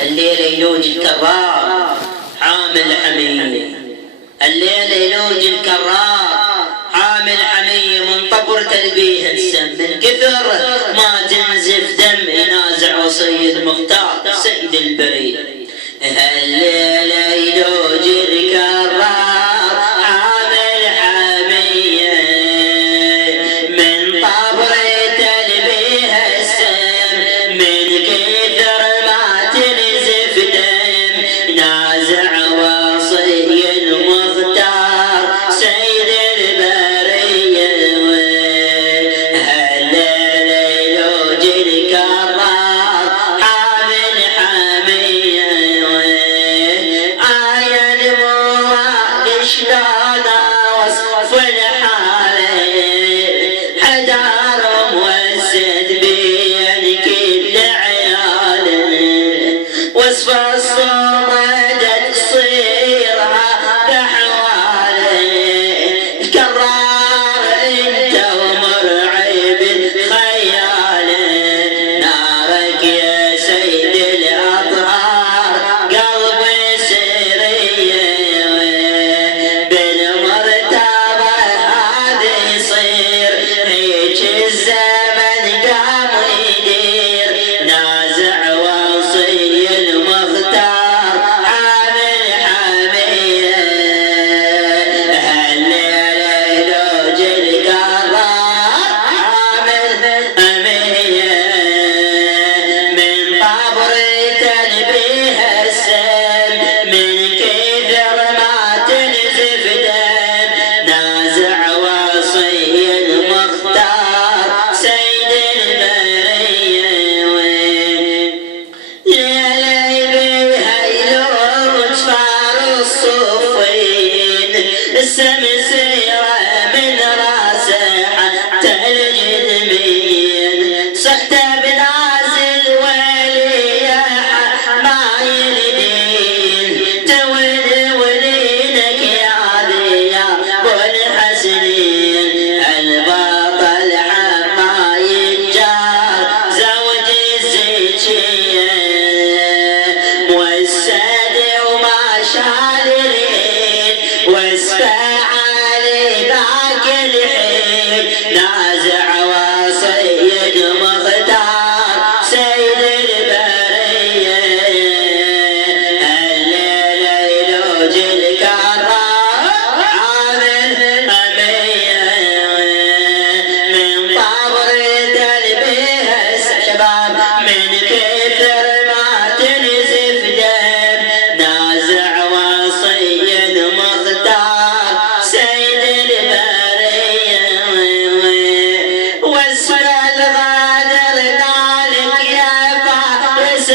الليلة يلوج الكرار حامل حمية، الليلة يلوج الكرار حامل حمية، منطبر تلبيه السم من كثر ما تنزف دم ينازع وصي المختار سيد البريد. هالليلة يلوج الكرار حامل حمية من طبر تلبيه السم من كثر ما تنزف دم نازع وصي المختار سيد البرية. هالليلة يلوج الكرار حامل حمية آية المراد شلون وصف الحالة حدار موسد بين كل عياله وصف الصمد تصيرها بحواله الكرار انت ومرعب خياله نارك يا سيد الاطهار قلبي سريه بالمرتبه هذه يصير هيك الزمن قام يدير نازع وصي المختار عامل حميه. هالليله يلوج الكرار عامل حميه من طبر تلبيه السم من كثر ما تنزف دم نازع وصي المختار سيد البريه. ليلة بيها يلوج فار الصفين السمسيرة من راسه حتى الجدمين صحته بنازل ولي ما يلدين تولي ولينك يا ذياب والحسنين البطل حما ينجار زوج الزكية موسد وما شال العين واسفى علي باقي الحين نازع وصي المختار سيد البرية. الليلة يلوج الكرار عامل حمية من طبر تلبيه الشباب من كثر ما تنزف دم نازع وصي المختار سيد البرية. واسفل الغادر ذلك يا فارس